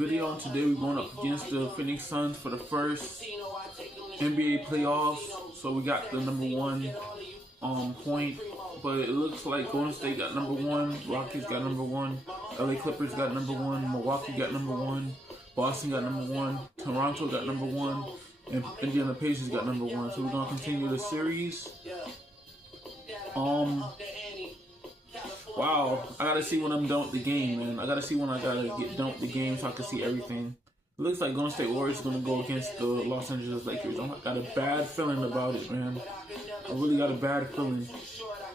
video, and today we're going up against the Phoenix Suns for the first NBA playoffs. So we got the number one point, but it looks like Golden State got number one, Rockies got number one, LA Clippers got number one, Milwaukee got number one, Boston got number one, Toronto got number one, and Indiana Pacers got number one. So we're gonna continue the series. Wow, I gotta see when I'm done with the game, man. I gotta see when I gotta get done with the game so I can see everything. It looks like Golden State Warriors is gonna go against the Los Angeles Lakers. I got a bad feeling about it, man. I really got a bad feeling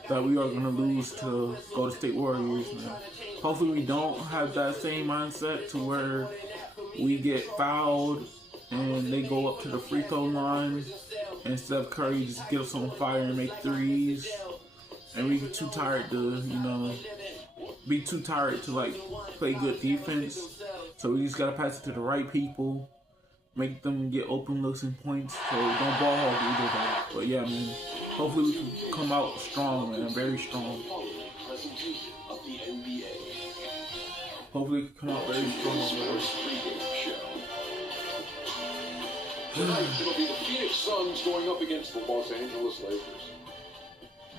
that we are gonna lose to Golden State Warriors, man. Hopefully we don't have that same mindset to where we get fouled and they go up to the free throw line and Steph Curry just get us on fire and make threes. And we get too tired to, be too tired to like play good defense. So we just gotta pass it to the right people, make them get open looks and points. So don't ball hog either though. But yeah, man. Hopefully we can come out strong, man. Very strong. Hopefully we can come out very strong, man. Tonight it'll be the Phoenix Suns going up against the Los Angeles Lakers.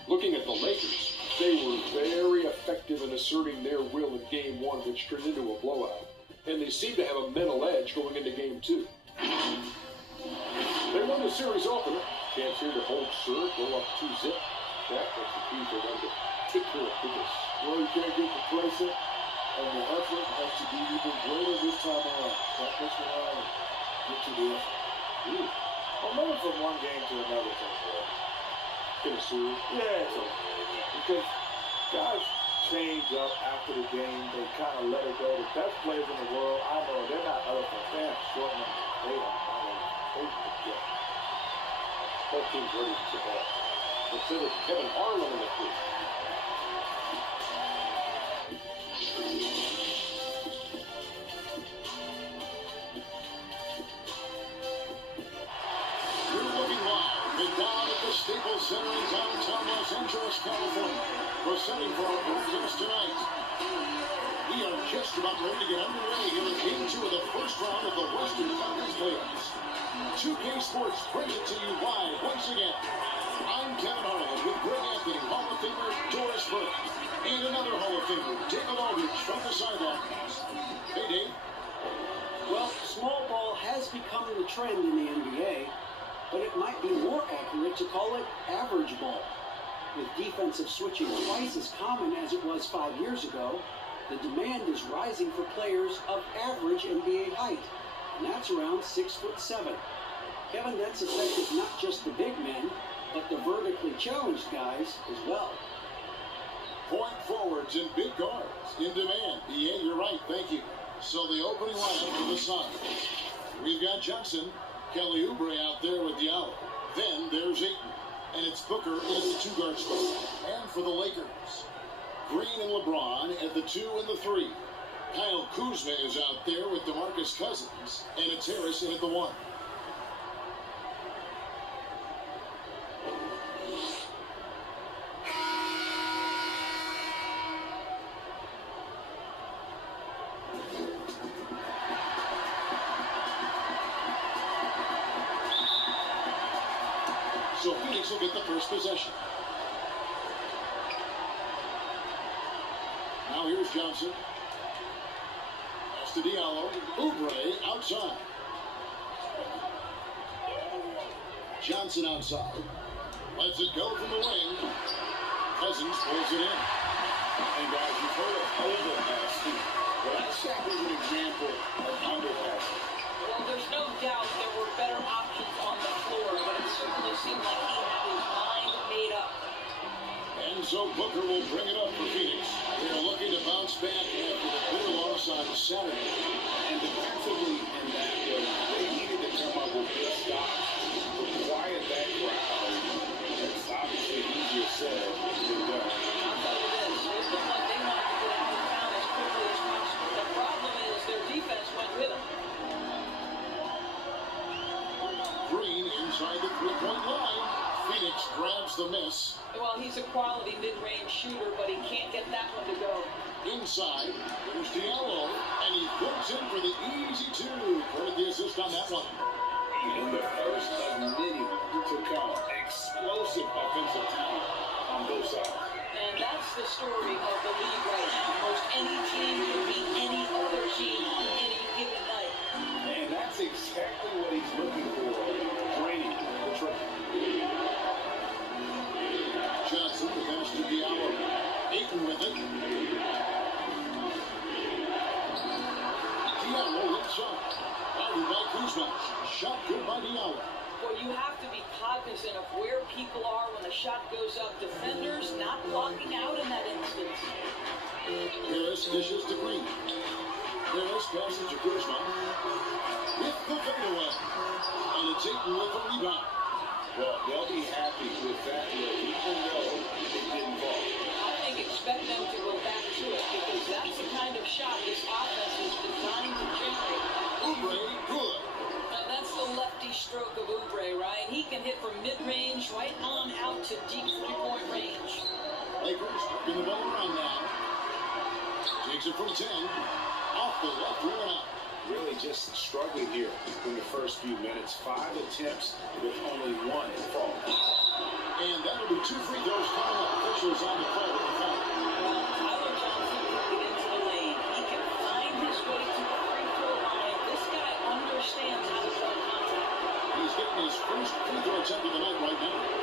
Looking at the Lakers, they were very effective in asserting their will in Game 1, which turned into a blowout. And they seem to have a mental edge going into Game 2. They won the series opener. Chance here to hold serve, go up 2-0. That's the key for them to take care of business. Well, you can't get complacent, and the effort has to be even greater this time around. That puts me on and get to the effort. Well, moving from one game to another thing, yeah, because guys change up after the game. They kind of let it go. The best players in the world, I know, they're not elephants. They have short numbers. They don't forget. Both teams ready to tip off. Consider Kevin Harlan in the crew. Staples Center in downtown Los Angeles, California. We're setting for our broadcast tonight. We are just about ready to get underway here in Game 2 of the first round of the Western Conference playoffs. 2K Sports brings it to you live once again. I'm Kevin Harlan with Greg Anthony, Hall of Famer Doris Burke, and another Hall of Famer, David Aldridge from the sidelines. Hey, Dave. Well, small ball has become the trend in the NBA. But it might be more accurate to call it average ball. With defensive switching twice as common as it was 5 years ago, the demand is rising for players of average NBA height, and that's around 6'7". Kevin, that's affected not just the big men, but the vertically challenged guys as well. Point forwards and big guards in demand. Yeah, you're right, thank you. So the opening lineup for the Suns. We've got Johnson, Kelly Oubre out there with Diallo. Then there's Ayton. And it's Booker in the 2-guard spot. And for the Lakers, Green and LeBron at the 2 and the 3. Kyle Kuzma is out there with DeMarcus Cousins. And it's Harrison at the 1. So Phoenix will get the first possession. Now here's Johnson. Pass to Diallo. Oubre outside. Johnson outside. Lets it go from the wing. Cousins pulls it in. And guys, you've heard of overpassing. Well, that shot was an example of underpassing. Well, there's no doubt there were better options on the floor, but it certainly seemed like he had his mind made up. And so Booker will bring it up for Phoenix. They're looking to bounce back after the bitter loss on Saturday. And defensively in that, they needed to come up with good stops to quiet that crowd. It's obviously easier said than done. I'll tell you this, it looked like they wanted to get out of town as quickly as possible. The problem is their defense went with them. Green inside the 3-point line. Phoenix grabs the miss. Well, he's a quality mid-range shooter, but he can't get that one to go. Inside, there's Diallo, and he puts in for the easy two. Credit the assist on that one. And the first of many to come. Explosive offensive talent on both sides. And that's the story of the league right now. Most any team can beat any other team on any given night. And that's exactly what he's looking for, draining the trick. Johnson, the pass to Diallo. Aiton with it. Diallo inside. Guarded by Kuzma. Shot good by Diallo. Well, you have to be cognizant of where people are when the shot goes up. Defenders not blocking out in that instance. Harris dishes to Green. Harris passes to Kuzma. With the fadeaway. And it's Aiton with the rebound. Well, they'll be happy with that look, even though it didn't fall. I think expect them to go back to it because that's the kind of shot this offense is designed to generate. Oubre, good. Now that's the lefty stroke of Oubre, right? He can hit from mid-range right on out to deep three-point range. Lakers working the ball around now. Takes it from 10. Off the left rim and out. Really just struggling here in the first few minutes. 5 attempts with only 1 fall. And that'll be 2 free throws coming up. Officials on the call with the foul. Well, Tyler Johnson took it into the lane. He can find his way to the free throw line. This guy understands how to play contact. He's getting his first free throw attempt of the night right now.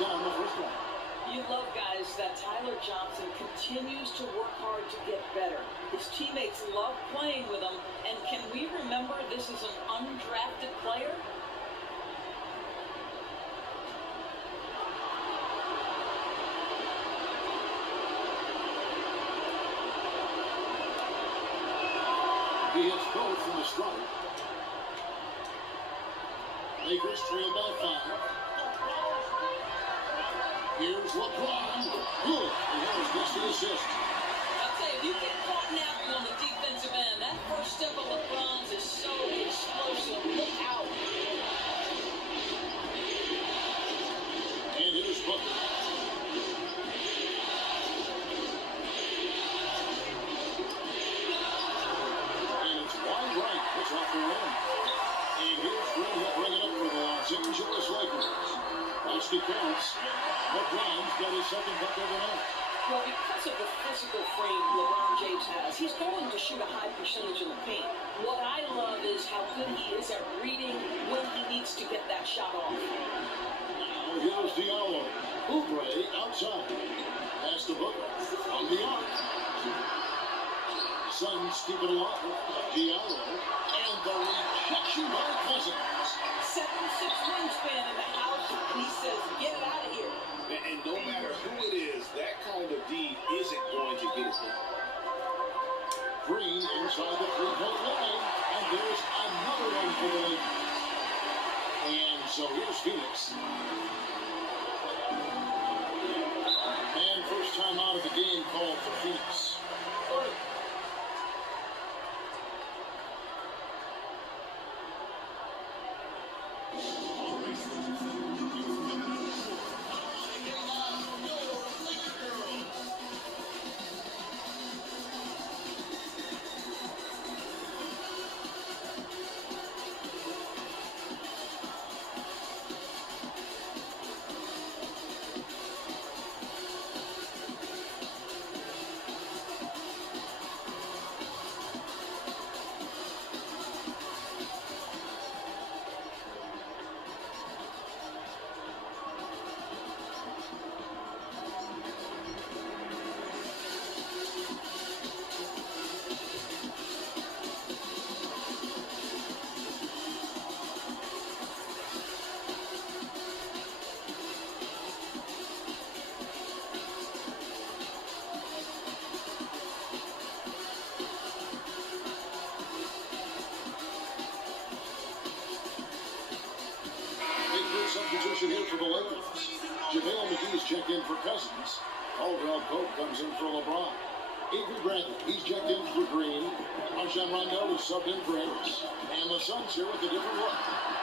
Down the first one. You love guys that Tyler Johnson continues to work hard to get better. His teammates love playing with him, and can we remember this is an undrafted player? He hits both from the strike. Lakers trail by 5. Here's LeBron. Good. And Harris gets the assist. I'll tell you, if you get caught napping on the defensive end, that first step of LeBron's is so explosive. Look out. And here's Booker. And it's wide right. It's off the rim. And here's Green. He'll bring it up for the Los Angeles Lakers. Watch the counts. LeBron's got his second bucket of the night. Well, because of the physical frame LeBron James has, he's going to shoot a high percentage in the paint. What I love is how good he is at reading when he needs to get that shot off. Now here's Diallo. Oubre outside. Pass to Booker. On the arc. Suns keep it alive. Diallo. And the rejection by Cousins. 7'6" wingspan in the house. He says, get it out of here. And no matter who it is, that kind of D isn't going to get it done. Green inside the three-point line. And there's another one for the Lakers. And so here's Phoenix. And first time out of the game called for Phoenix. substitution here for the Lakers. JaVale McGee's checked in for Cousins. Caldwell Pope comes in for LeBron. Avery Bradley, he's checked in for Green. Rajon Rondo is subbed in for Harris. And the Suns here with a different look.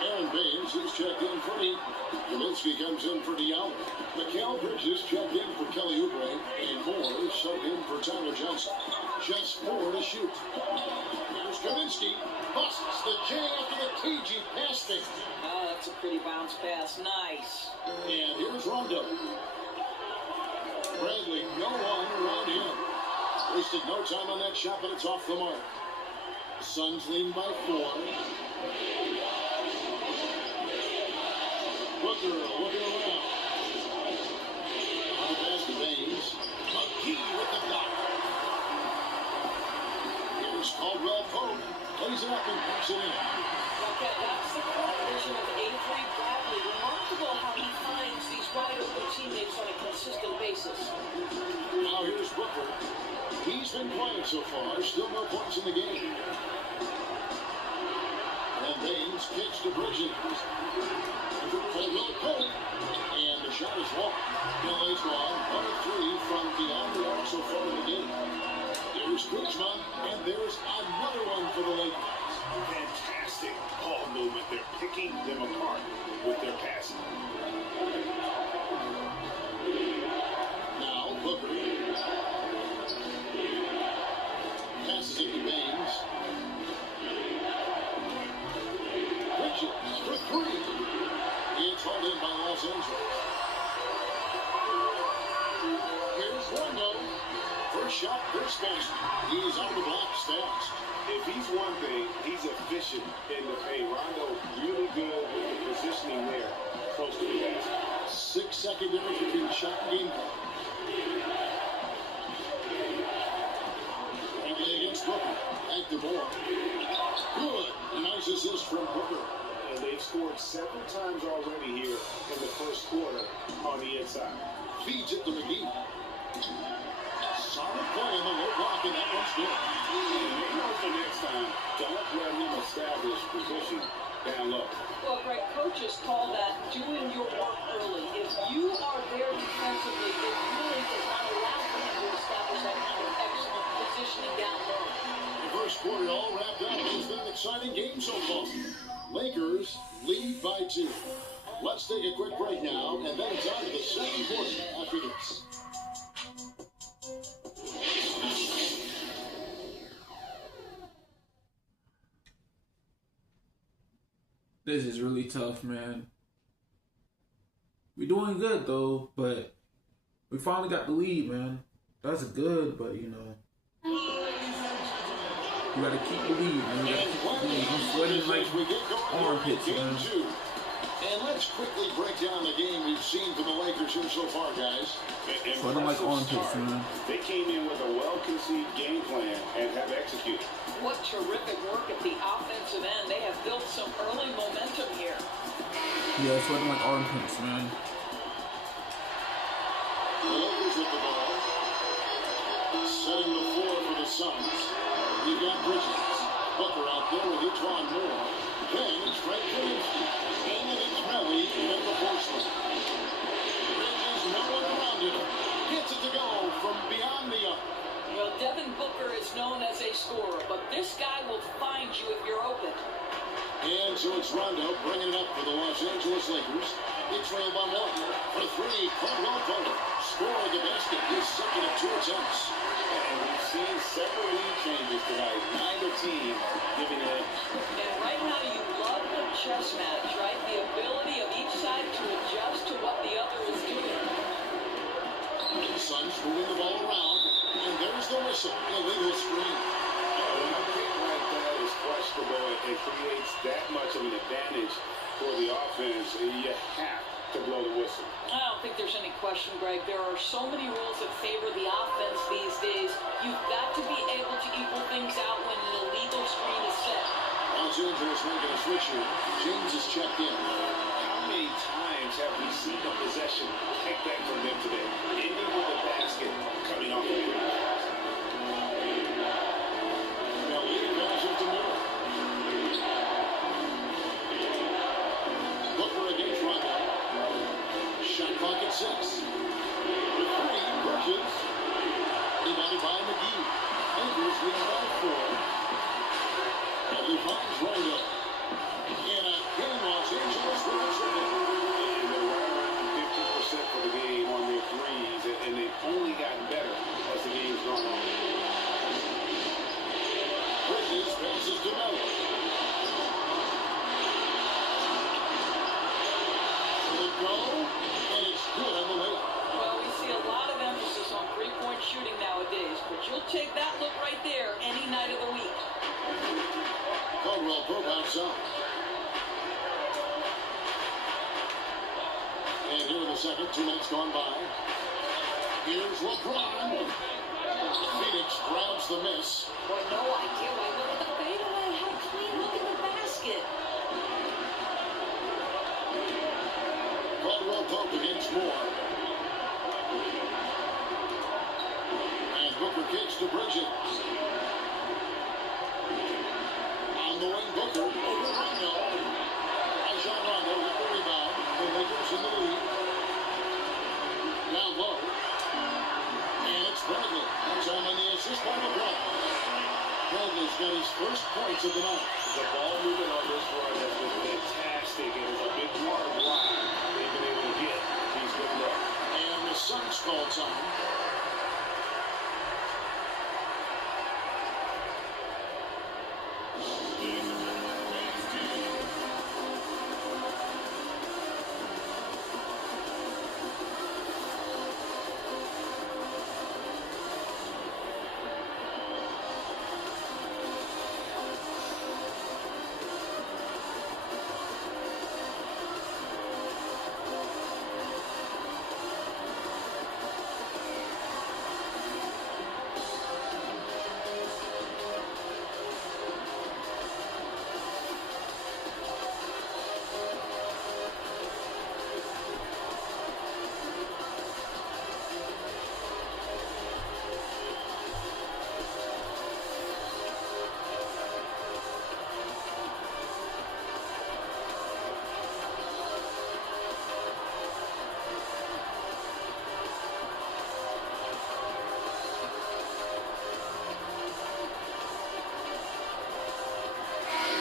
Aaron Baines, he's checked in for Lee. Kaminsky comes in for Diallo. Mikal Bridges checked in for Kelly Oubre. And Moore is subbed in for Tyler Johnson. Just 4 to shoot. Here's Kaminsky. Busts the J after the KG pass fake. Oh, that's a pretty bounce pass. Nice. And here's Rondo. Bradley, no one around him. Wasted no time on that shot, but it's off the mark. Suns lead by 4. Booker looking around. On the pass to Baines. McGee with the block. Here's Caldwell Pope. Plays it up and puts it in. Okay, that's the court vision of Avery Bradley. Remarkable how he finds these wide open teammates on a consistent basis. Now here's Booker. He's been quiet so far. Still no points in the game. And Baines kicks to Bridges. Caldwell Pope. And the shot is long. LA's gone 1 of 3 from beyond the arc so far in the game. There's Kuzma. And there's another one for the Lakers. Fantastic ball movement. They're picking them apart with their passing. Now Booker. Passes it to Baines. Bridges for 3. It's hauled in by Los Angeles. Here's Rondo. First shot, first basket. He's on the block, fast. If he's one thing, he's efficient in the paint. Rondo really good with the positioning there, close to the basket. 6-second difference between the shot and game clock. Against Booker. Back to Moore. Good. A nice assist from Booker. And they've scored several times already here in the first quarter on the inside. Feeds it to McGee. Solid play in the low block, and that one's good. He knows the next time, don't let him establish position down low. Well, Greg, coaches call that doing your work early. If you are there defensively, it really does not allow for him to establish that kind of excellent positioning down low. The first quarter all wrapped up. It's been an exciting game so far. Lakers lead by 2. Let's take a quick break now, and then it's on to the second quarter after this. This is really tough, man. We're doing good, though, but we finally got the lead, man. That's good, but, you know, you gotta keep the lead, man. You gotta keep the lead. I'm sweating like armpits, man. And let's quickly break down the game we've seen from the Lakers here so far, guys. Sweating like armpits, man. They came in with a well-conceived game plan and have executed. What terrific work at the offensive end. They have built some early momentum here. Yeah, sweating like armpits, man. The Lakers with the ball. Setting the floor for the Suns. You've got Bridges. Booker out there with E'Twaun Moore. Then it's Fred Kaminsky. And it's Melly at the porcelain. Bridges, no one around him. Gets it to go from beyond the arc. Well, Devin Booker is known as a scorer, but this guy will find you if you're open. And so it's Rondo bringing it up for the Los Angeles Lakers. It's trailed by 1. For 3, Caldwell Pope scoring the basket. His second of 2 attempts. And we've seen several lead changes tonight. Neither team giving it. And right now you love the chess match, right? The ability of each side to adjust to what the other is doing. The Suns moving the ball around. And there's the whistle. Illegal screen. When a pick like that is questionable, it creates that much of an advantage for the offense. You have to blow the whistle. I don't think there's any question, Greg. There are so many rules that favor the offense these days. You've got to be able to equal things out when an illegal screen is set. Los Angeles making a switch here. James is checked in. How many times have we seen a possession take that from them today? Ending with a basket coming off the ground. Now lead passes to Moore. Booker against Rondo. Passes to Melo. Will it go? And it's good on the layup. Well, we see a lot of emphasis on three-point shooting nowadays, but you'll take that look right there any night of the week. Caldwell Pope outside. And here in the second, 2 minutes gone by. Here's LeBron. Phoenix grabs the miss. Well, no idea why. Look at the fadeaway. How clean. Look at the basket. Caldwell Pope against Moore. And Booker kicks to Bridges. On the wing, Booker over Rondo. Rajon Rondo with the rebound. The Lakers in the lead. Down low. And it's Bradley. Time on the assist by LeBron. Bradley's got his first points of the night. The ball movement on this run has been fantastic, and it's a big part of why they've been able to get these good looks. And the Suns call time.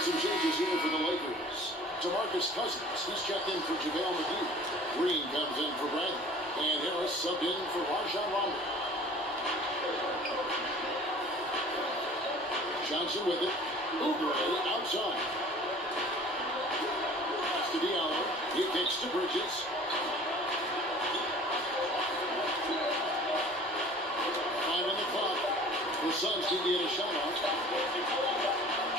Some changes here for the Lakers. DeMarcus Cousins, he's checked in for JaVale McGee. Green comes in for Bradley. And Harris subbed in for Rajon Rondo. Johnson with it. Oubre outside. Pass to Diallo. He kicks to Bridges. Five on the clock. The Suns need to get a shot off.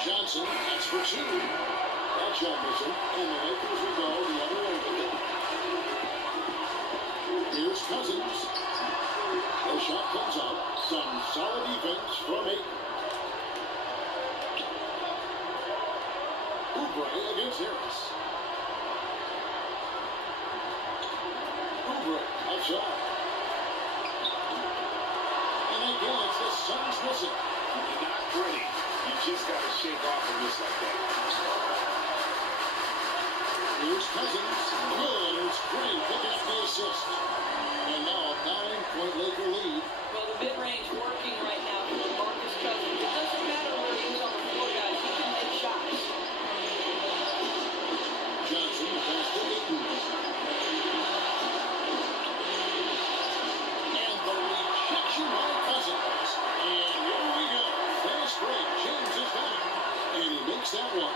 Johnson, that's for two. That shot missing. And the Lakers will go the other way. Here's Cousins. The shot comes up. Some solid defense from Ayton. Oubre against Harris. Oubre outside. And again, it's the Suns missing. You're not pretty. You just got to shake off a miss like that. Here's Cousins. Good. It's Green picking up the assist. And now a 9-point Laker lead. Well, the mid-range working right now for DeMarcus Cousins. It doesn't matter where he is on the floor, guys. He can make shots. Johnson, the pass to Ayton. And the rejection by Cousins. And here we go. Fast break. James is down. And he makes that one.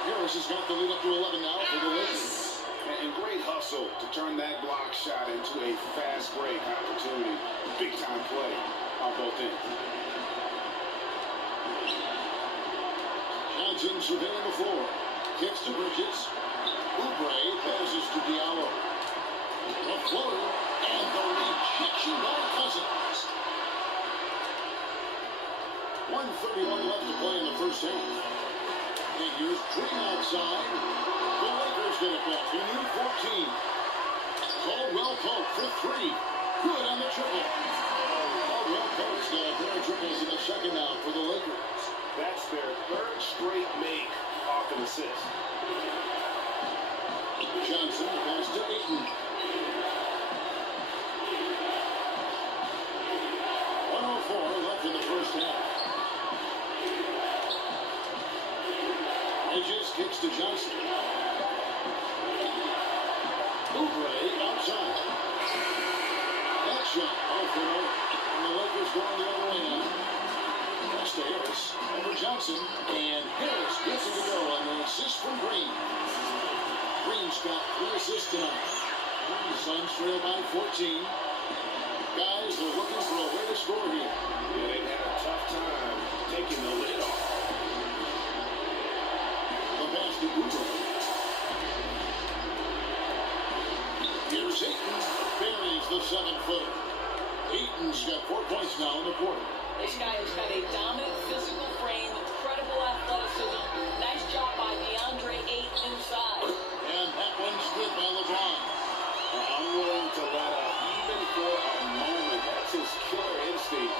Harris has got the lead up to 11 now for the Lakers. And great hustle to turn that block shot into a fast break opportunity. Big time play on both ends. Johnson surveying the floor. Kicks to Bridges. Oubre passes to Diallo. The floater. And the rejection by Cousins. 1:31 left to play in the first half. And here's Green outside. The Lakers get it back. They need 14. Caldwell Pope for three. Good on the triple. Caldwell Pope's got a pair of triples in the second now for the Lakers. That's their third straight make off an assist. Johnson pass to Ayton. 1:04 left in the first half. Bridges kicks to Johnson. Oubre outside. That shot off the road. And the Lakers going the other way now. Pass to Harris. Over Johnson. And Harris gets it to go on the assist from Green. Green's got 3 assists tonight. The Suns trail by 14. Guys are looking for a way to score here. Yeah, they've had a tough time taking the lid off. The pass to Uber. Here's Ayton. Buries the 7-footer. Ayton's got 4 points now in the quarter. This guy has got a dominant physical frame, incredible athleticism. Nice job by DeAndre Ayton inside. And that one's good by LeBron. I'm willing to let up even for a moment. That's his killer instinct,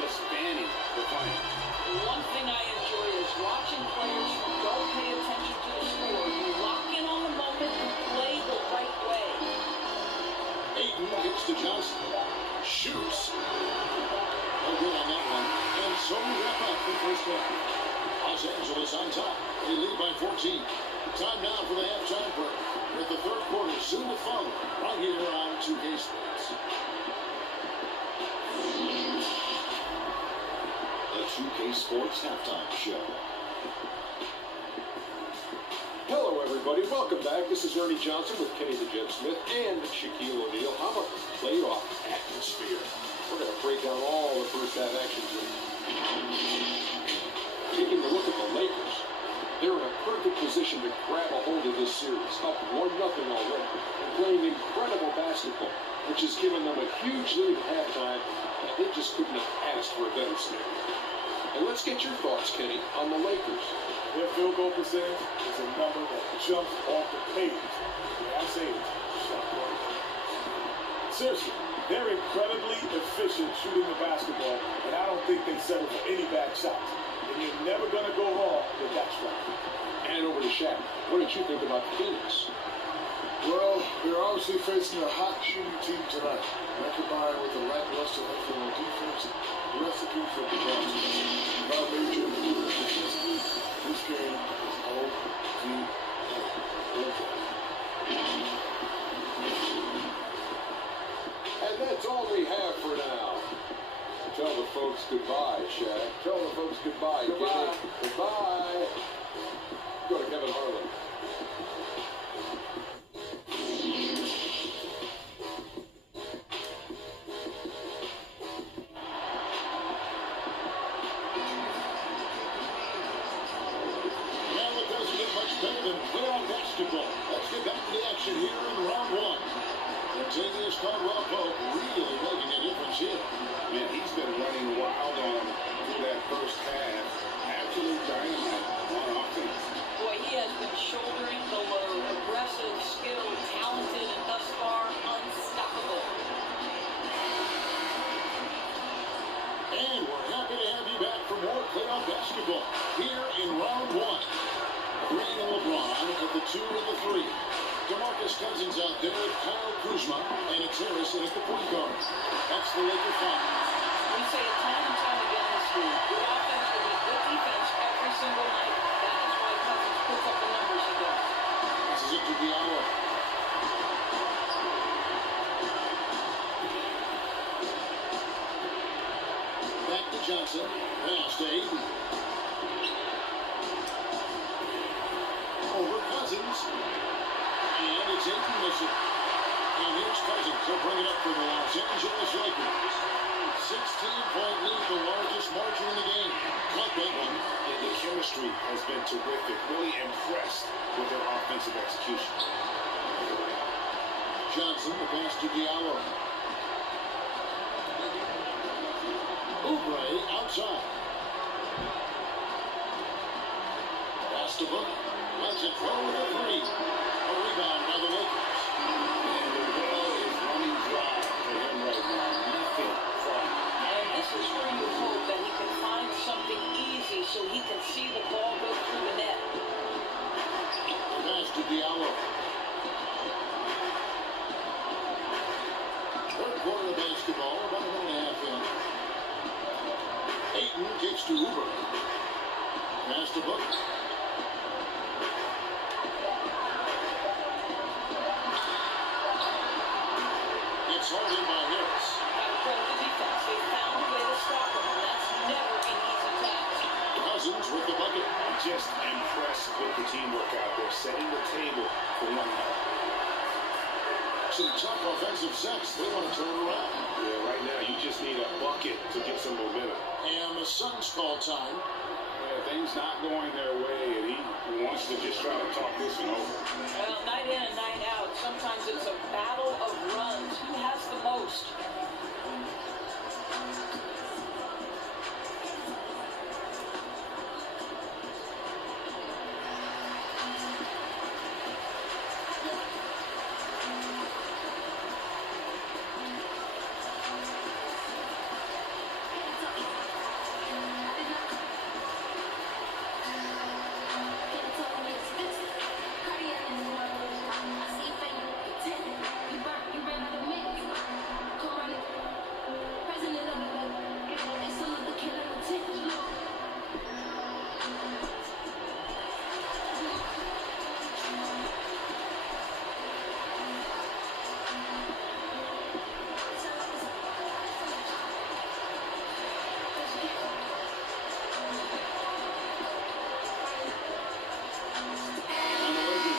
just fanning the fight. One thing I enjoy is watching players who don't pay attention to the score, who lock in on the moment and play the right way. Ayton gets to Johnson. Shoots. No good on that one. And so we wrap up the first half. Los Angeles on top. They lead by 14. Time now for the halftime break. With the third quarter soon to follow. Right here on 2K Sports. The 2K Sports Halftime Show. Hello, everybody. Welcome back. This is Ernie Johnson with Kenny the Jet Smith and Shaquille O'Neal. How about the playoff atmosphere? We're going to break down all the first half action today. Taking a look at the Lakers, they're in a perfect position to grab a hold of this series, up 1-0 already, and playing incredible basketball, which has given them a huge lead at halftime, and they just couldn't have asked for a better scenario. And let's get your thoughts, Kenny, on the Lakers. Their field goal percentage is a number that jumps off the page. Yeah, I say it. Seriously, they're incredibly efficient shooting the basketball, and I don't think they settle for any bad shots. And you're never going to go wrong with that strike. And over to Shaq. What did you think about Phoenix? Well, they're obviously facing a hot shooting team tonight. That combined with a lackluster effort on defense, recipe for disaster. My major improvement defensively, this game is OVA. And that's all we have for now. Tell the folks goodbye, Shaq. Tell the folks goodbye. Goodbye. Goodbye. Go to Kevin Harlan. Better than playoff basketball. Let's get back to the action here in round 1. Latavius Caldwell-Pope really making a difference here. Man, he's been running wild on through that first half. Absolute dynamite on offense. Boy, he has been shouldering the load. Aggressive, skilled, talented, and thus far unstoppable. And we're happy to have you back for more playoff basketball here in round 1. Green and LeBron at the 2 and the 3. DeMarcus Cousins out there with Kyle Kuzma, and it's Harris at the point guard. That's the Laker final. We say it time and time again this league. Good offense will be good defense every single night. That is why Cousins puts up the numbers he does. This is it to Diallo. Back to Johnson. Pass to Ayton. Over Cousins. And it's Ayton missing. And here's Cousins. He'll bring it up for the Los Angeles Lakers. 16-point lead, the largest margin in the game. Caught that one. And the chemistry has been terrific. Really impressed with their offensive execution. Johnson, the pass to Diallo. Oubre outside. Pass to Book. Lets it go with a 3. A rebound by the Lakers. And the well is running dry for him right now. Nothing from. And this is where you hope that he can find something easy so he can see the ball go through the net. The pass to Diallo. Third quarter of basketball, about a minute and a half in. Ayton kicks to Oubre. Pass to Book. It's held in by Harris. Got to credit the defense. They found a way to stop him, and that's never an easy just impressed with the teamwork out there, setting the table for one another. Some tough offensive sets. They want to turn it around. Yeah, right now you just need a bucket to get some momentum. And the Suns call time. Yeah, things not going their way, and he wants to just try to talk this one over. Well, night in and night out, sometimes it's a battle of runs. Who has the most?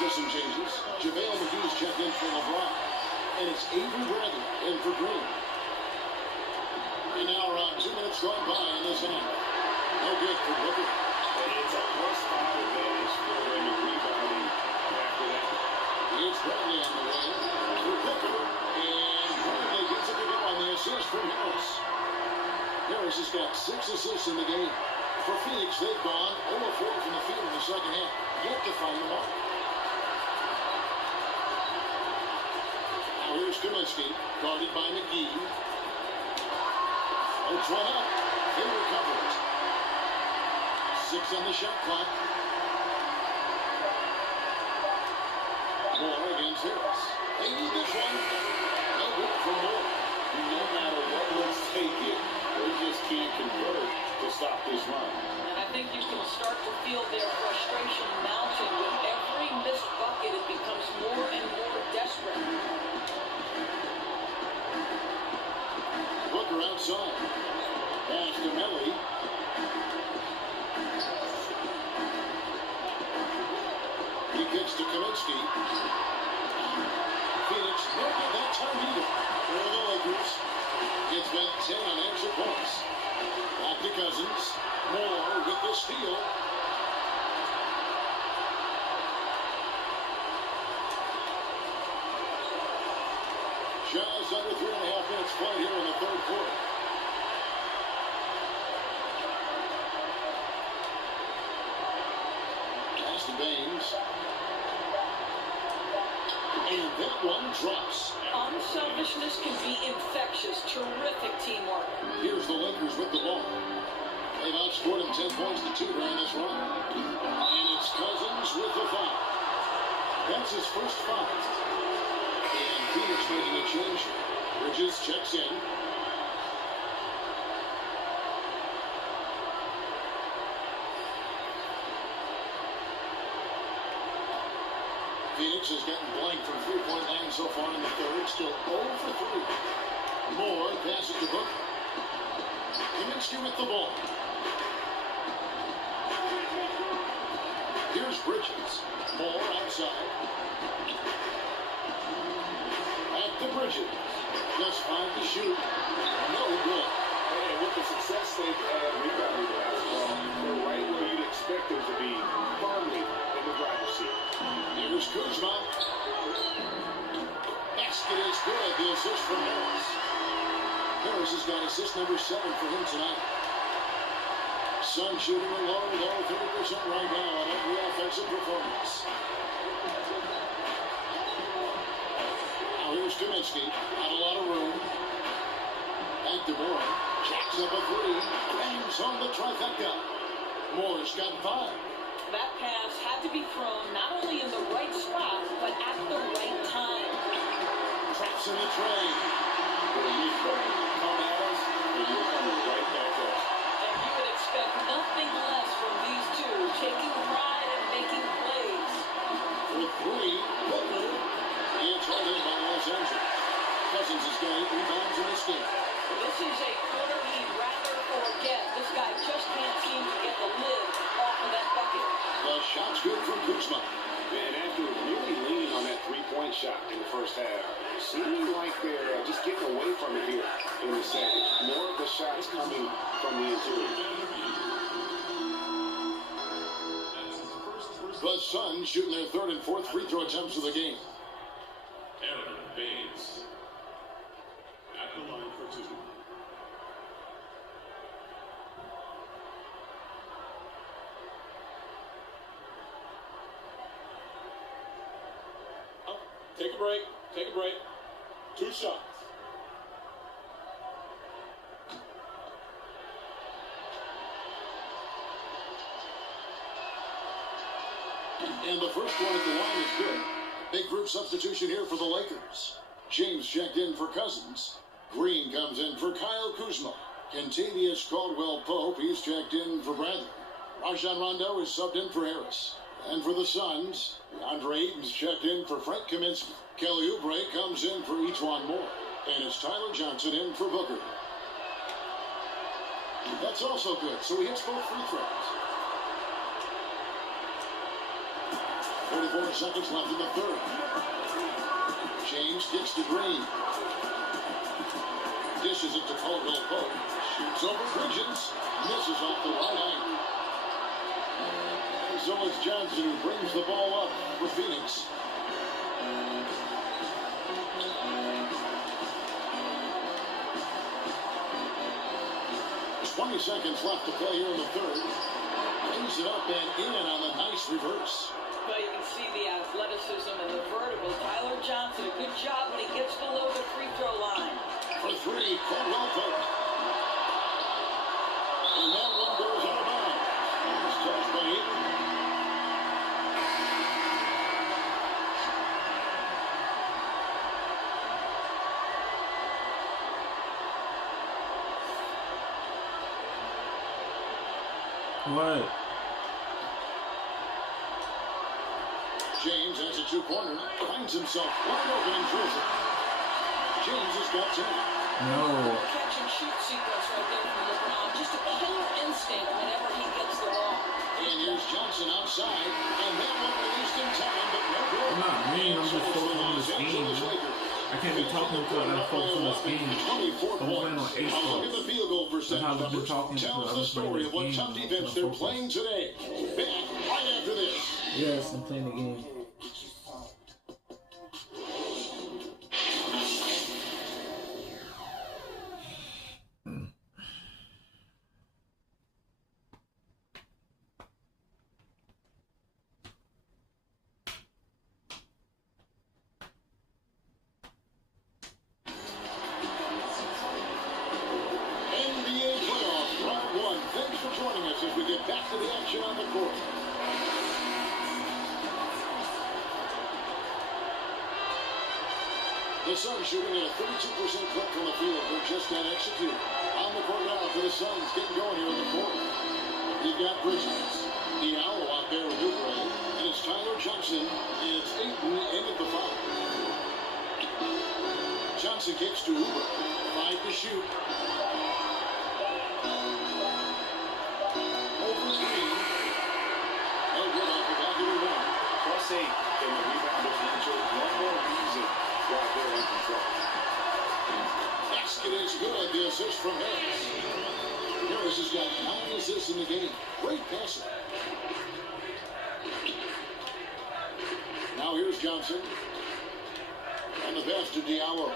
Some changes. JaVale McGee's checked in for LeBron. And it's Avery Bradley in for Green. And now around 2 minutes gone by in this half. No good for Booker. And it's a +5 advantage for him in rebounding after that. It's Bradley on the way for Booker. And Bradley gets it to go on the assist from Harris. Harris has got 6 assists in the game. For Phoenix, they've gone 0-4 from the field in the second half. Yet to find the mark. Here's Kaminsky, guarded by McGee. Floats one up. They recover it. 6 on the shot clock. Moore against Harris. They need this one. No good for Moore. No matter what looks taken, they just can't convert to stop this run. And I think you can start to feel their frustration mounting. With every missed bucket, it becomes more and more desperate. Booker outside. Pass to Melly. He kicks to Kaminsky. Phoenix, no good that time either. For the Lakers. Gets back 10 on extra points. Back to Cousins. Moore with the steal. Just under 3.5 minutes played here in the third quarter. Pass to Baines. And that one drops. Unselfishness can be infectious. Terrific teamwork. Here's the Lakers with the ball. They've outscored them 10 points to 2 during this run. And it's Cousins with the foul. That's his first foul. And Phoenix making a change. Bridges checks in. Phoenix has gotten blank from three-point line so far in the third. Still 0 for 3. Moore passes to Booker. Kaminsky with the ball. Here's Bridges. Moore outside. Back to Bridges. Just 5 to shoot. No good. And with the success they've had rebounding the last ball, they're right where you'd expect them to be, firmly in the driver's seat. Here's Kuzma. Basket is good. The assist from Harris. Harris has got assist number 7 for him tonight. Sun shooting a low 30% right now on every offensive performance. Now here's Kaminsky. Not a lot of room. Back to Moore. Jacks up a 3. Bangs home the trifecta. Moore's got 5. That pass had to be thrown not only in the right spot, but at the right time. Traps in the tray. When you come at us, and you're coming right back up. And you would expect nothing less from these two, taking pride and making plays. For 3, Booker. It's right in by Los Angeles. Cousins has got 8 rebounds in this game. This is a quarter he'd rather forget. This guy just can't seem to get the lid off of that bucket. It's good from Kuzma. And after really leaning on that three-point shot in the first half, seeming like they're just getting away from it here in the second. More of the shots coming from the interior. The Suns shooting their third and fourth free throw attempts of the game. Aaron Baines at the line for two. Take a break. Take a break. 2 shots. And the first one at the line is good. Big group substitution here for the Lakers. James checked in for Cousins. Green comes in for Kyle Kuzma. Kentavious Caldwell-Pope, he's checked in for Bradley. Rajon Rondo is subbed in for Harris. And for the Suns, DeAndre Ayton's checked in for Frank Kaminsky. Kelly Oubre comes in for Etuan Moore. And it's Tyler Johnson in for Booker. That's also good, so he hits both free throws. 44 seconds left in the third. James gets to Green. Dishes it to Caldwell-Pope. Shoots over Bridges. Misses off the right angle. And so it's Johnson who brings the ball up for Phoenix. There's 20 seconds left to play here in the third. Brings it up and in on the nice reverse. But you can see the athleticism and the vertical. Tyler Johnson, a good job when he gets below the free throw line. For three, Caldwell-Pope. And that one goes out of bounds. It's touched by Ayton. What? James has a two-pointer. Finds himself wide open and drills it. James has got 10. No. Catch and shoot sequence right there from LeBron. Just a killer instinct whenever he gets the ball. And here's Johnson outside. And that one released in time, but no good. I'm not mean, I'm just focused on this game. I can't be talking to it, I'm focused on this game. I'm playing on ace Look at the field goal percentage That's how I've been numbers. talking to Tells it. the story of what tough defense they're playing today. Back right after this. Yes, I'm playing the game. NBA playoffs, round one. Thanks for joining us as we get back to the action on the court. The Suns shooting at a 32% clip from the field. They're just not executed. On the court now for the Suns, getting going here in the fourth. You've got Bridges, Diallo out there with Oubre, and it's Tyler Johnson. It's Ayton in at the foul. Johnson kicks to Oubre. 5 to shoot. Over Green. No good off the back of the rim. +8 in the rebound differential. One more reason why they're in control. Basket is good. The assist from Harris. Harris has got 9 assists in the game. Great passer. Now here's Johnson. And the pass to Diallo.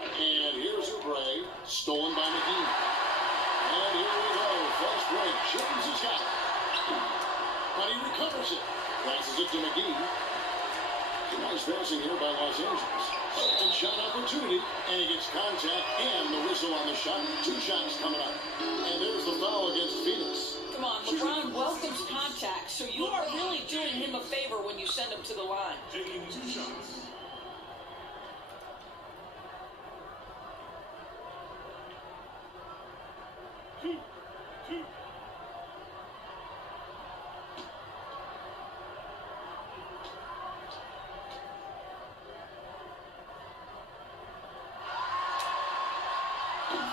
And here's Oubre. Stolen by McGee. And here we go. Fast break. James has got it. But he recovers it. Passes it to McGee. Nice passing here by Los Angeles. Open shot opportunity. And he gets contact and the whistle on the shot. 2 shots coming up. And there's the foul against Phoenix. Come on, LeBron welcomes contact, so you are really doing him a favor when you send him to the line. Taking 2 shots.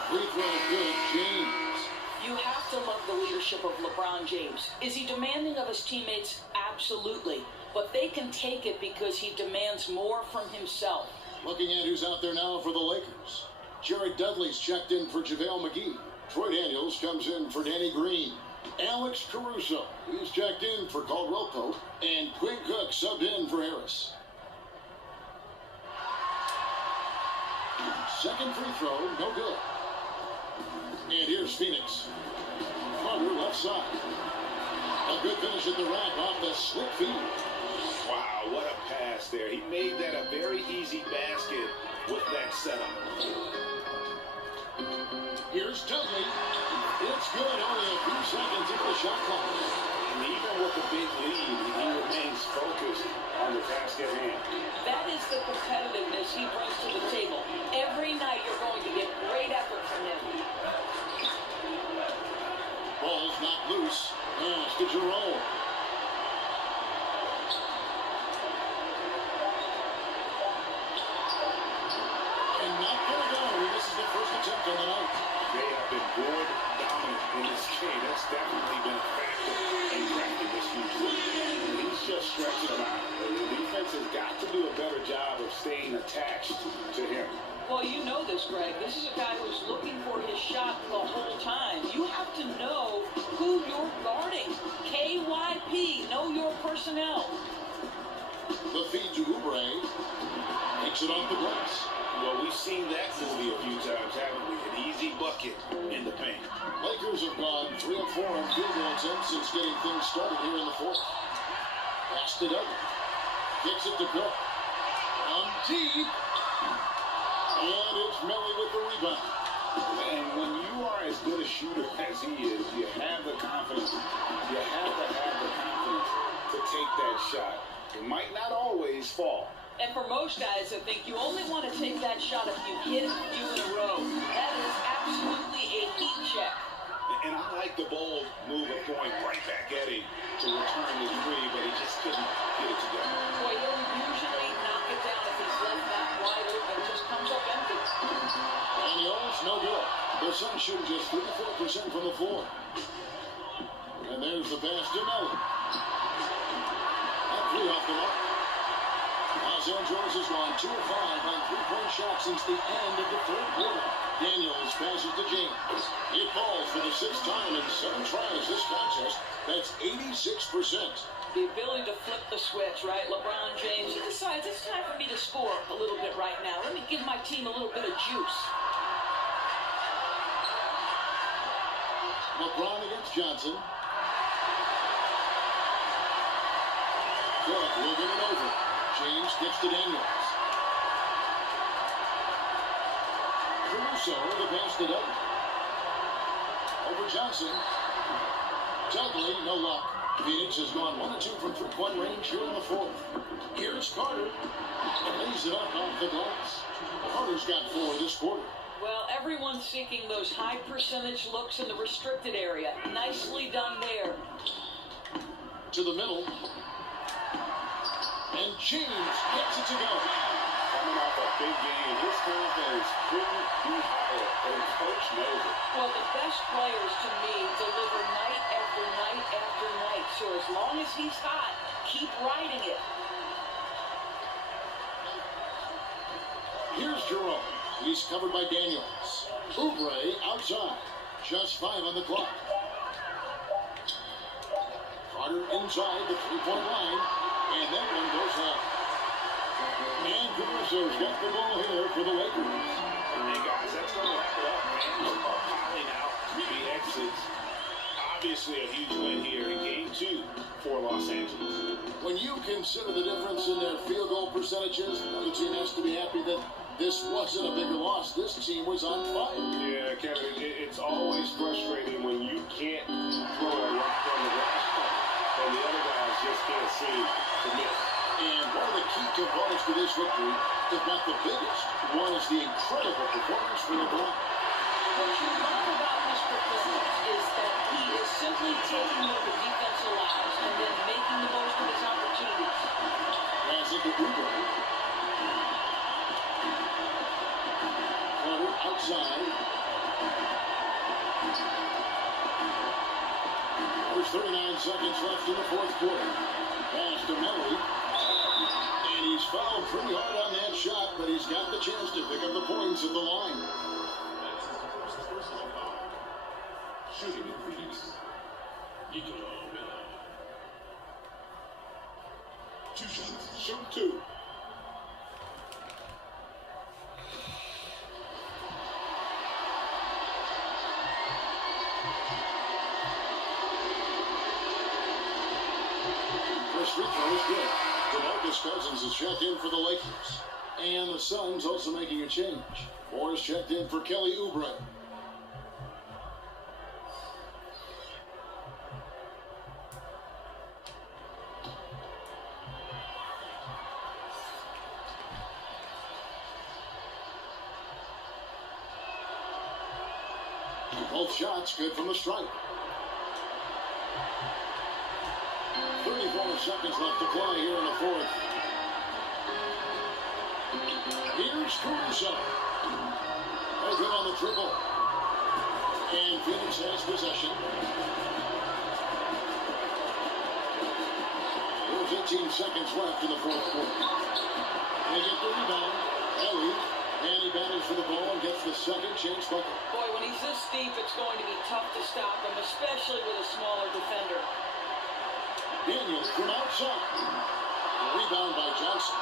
Free throw good. James. You have to love the leadership leadership of LeBron James. Is he demanding of his teammates? Absolutely. But they can take it because he demands more from himself. Looking at who's out there now for the Lakers. Jared Dudley's checked in for JaVale McGee. Troy Daniels comes in for Danny Green. Alex Caruso, he's checked in for Caldwell Pope. And Quinn Cook subbed in for Harris. Second free throw, no good. And here's Phoenix. Carter left side. A good finish at the rack off the slip feed. Wow, what a pass there. He made that a very easy basket with that setup. Here's Dudley. It's good. Only a few seconds into the shot clock. And even with a big lead, he remains focused on the task at hand. That is the competitiveness he brings to the table. Every night you're going to get great effort from him. Ball's not loose. Pass to Jerome. And not going to go. This is the first attempt on the night. They have been board dominant in this game. That's definitely been a factor in cracking this huge lead. He's just stretching them out. The defense has got to do a better job of staying attached to him. Well, you know this, Greg. This is a guy who's looking for his shot the whole time. You have to know who you're guarding. KYP, know your personnel. The feed to Oubre. Takes it off the glass. Well, we've seen that movie a few times, haven't we? An easy bucket in the paint. Lakers have gone 3 of 4 on field goal attempts since getting things started here in the fourth. Pass to Dudley. Kicks it to Cook. On deep. And it's Melly with the rebound. And when you are as good a shooter as he is, you have the confidence. You have to have the confidence to take that shot. It might not always fall. And for most guys, I think you only want to take that shot if you hit a few in a row. That is absolutely a heat check. And I like the bold move of going right back at him to return the three, but he just couldn't get it together. Boy, he'll usually knock it down if he's left that wide open. It just comes up empty. Daniels, no good. The Suns shooting just 34% from the floor. And there's the pass to Melly. That three off the mark. Los Angeles has gone 2 of 5 on three-point shots since the end of the third quarter. Daniels passes to James. He falls for the 6th time in 7 tries this contest. That's 86%. The ability to flip the switch, right? LeBron James, he decides it's time for me to score a little bit right now. Let me give my team a little bit of juice. LeBron against Johnson. Cook moving it over. James gets to Daniels. Caruso, the pass to Dudley. Over Johnson. Dudley, no luck. Phoenix has gone 1 of 2 from three-point range here in the fourth. Here's Carter. Lays it up off the glass. Carter's got 4 this quarter. Well, everyone's seeking those high percentage looks in the restricted area. Nicely done there. To the middle. And James gets it to go. Coming off a big game, his confidence couldn't be higher, and coach knows it. Well, the best players to me deliver night after night after night. So as long as he's hot, keep riding it. Here's Jerome. He's covered by Daniels. Oubre outside. Just 5 on the clock. Carter inside the three-point line. And that one goes out. And Caruso's got the ball here for the Lakers. And guys, that's going to wrap it up, man. Are piling out the exits. Obviously a huge win here in Game 2 for Los Angeles. When you consider the difference in their field goal percentages, the team has to be happy that this wasn't a bigger loss. This team was on fire. Yeah, Kevin, it's always frustrating when you can't throw a rock on the glass and the other guys just can't seem to miss. And one of the key components to this victory, if not the biggest, was the incredible performance from LeBron. What you love about his performance is that he is simply taking what the defense allows and then making the most of his opportunities. Pass it to Oubre. Carter outside. There's 39 seconds left in the fourth quarter. Pass to Melly. And he's fouled pretty hard on that shot, but he's got the chance to pick up the points at the line. Shooting increase. Two shots. Shoot two. First free throw is good. DeMarcus Cousins is checked in for the Lakers. And the Suns also making a change. Morris checked in for Kelly Oubre. Both shots good from the stripe. 34 seconds left to play here in the fourth. Here's Caruso. They're good on the triple. And Phoenix has possession. There's 18 seconds left in the fourth quarter. They get the rebound. Ellie. And he battles for the ball and gets the second chance bucket. Boy, when he's this deep, it's going to be tough to stop him, especially with a smaller defender. Daniels from outside. Rebound by Johnson.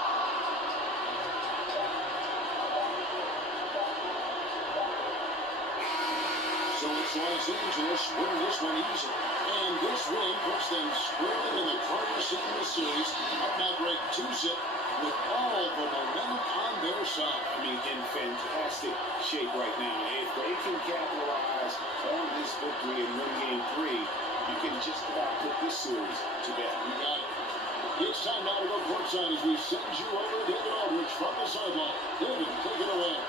So it's Los Angeles winning this one easily. And this win puts them squarely in the driver's seat in the series. Up now break 2-zip with all the momentum on their side. I mean, in fantastic shape right now. If they can capitalize on this victory and win game 3, you can just about put this series to bed. You got it. It's time now to go courtside as we send you over to David Aldridge from the sideline. David, take it away.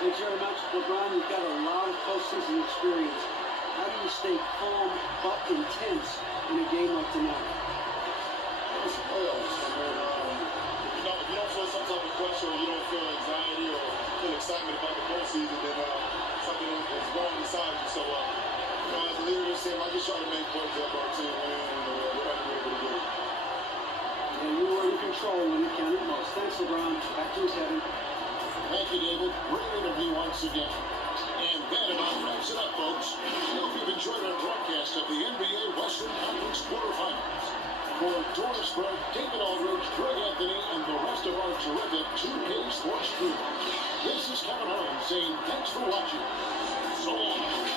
Thanks very much, LeBron. You've got a lot of postseason experience. How do you stay calm but intense in a game like tonight? It's playoffs. I mean, if you don't feel some type of pressure, or you don't feel anxiety or feel excitement about the postseason, then something is wrong inside you. So, as a leader of this team, I just try to make plays up our team win, and we're not able to do it. And you were in control when it counted most. Thanks, LeBron. Back to his heaven. Thank you, David. Great interview once again. And that about wraps it up, folks. I hope you've enjoyed our broadcast of the NBA Western Conference quarterfinals. For Doris Burke, David Aldridge, Greg Anthony, and the rest of our terrific 2K Sports crew, this is Kevin Harlan saying thanks for watching. So long.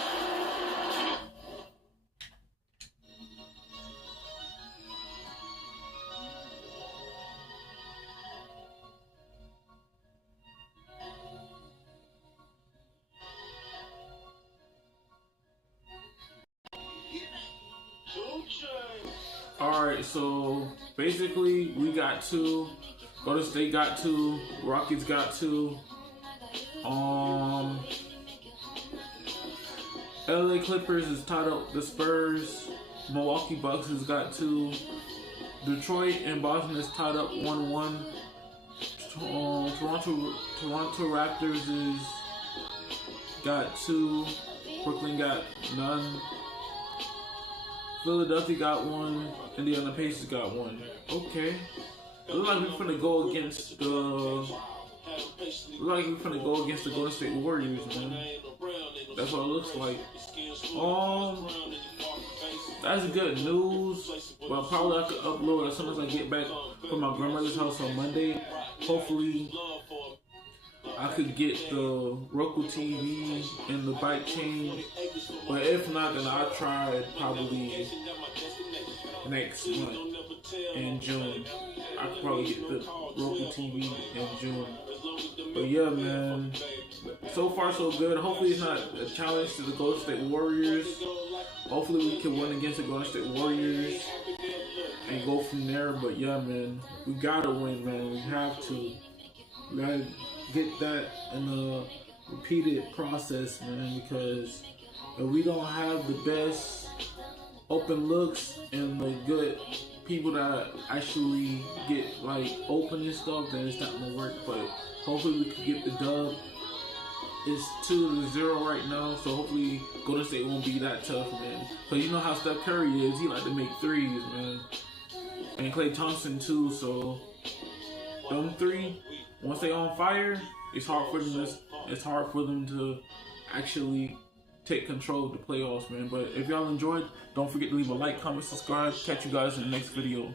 Alright, so basically we got 2. Golden State got 2. Rockets got 2. LA Clippers is tied up with the Spurs. Milwaukee Bucks has got 2. Detroit and Boston is tied up 1-1. Toronto Raptors is got 2. Brooklyn got none. Philadelphia got 1. Indiana Pacers got 1. Okay. Looks like we're finna go against the. the Golden State Warriors, man. That's what it looks like. That's good news. But probably I could upload as soon as I get back from my grandmother's house on Monday. Hopefully, I could get the Roku TV and the bike chain. But if not, then I'll try it probably next month in June. I could probably get the Roku TV in June. But yeah, man. So far, so good. Hopefully, it's not a challenge to the Golden State Warriors. Hopefully, we can win against the Golden State Warriors and go from there. But yeah, man. We gotta win, man. We have to. We gotta get that in a repeated process, man, because if we don't have the best open looks and the good people that actually get like open and stuff, then it's not gonna work. But hopefully we can get the dub It's 2-0 right now, so hopefully Golden State won't be that tough, man. Cause you know how Steph Curry is, he like to make threes, man. And Klay Thompson too, so them three, once they on fire, it's hard for them to actually take control of the playoffs, man. But if y'all enjoyed, don't forget to leave a like, comment, subscribe. Catch you guys in the next video.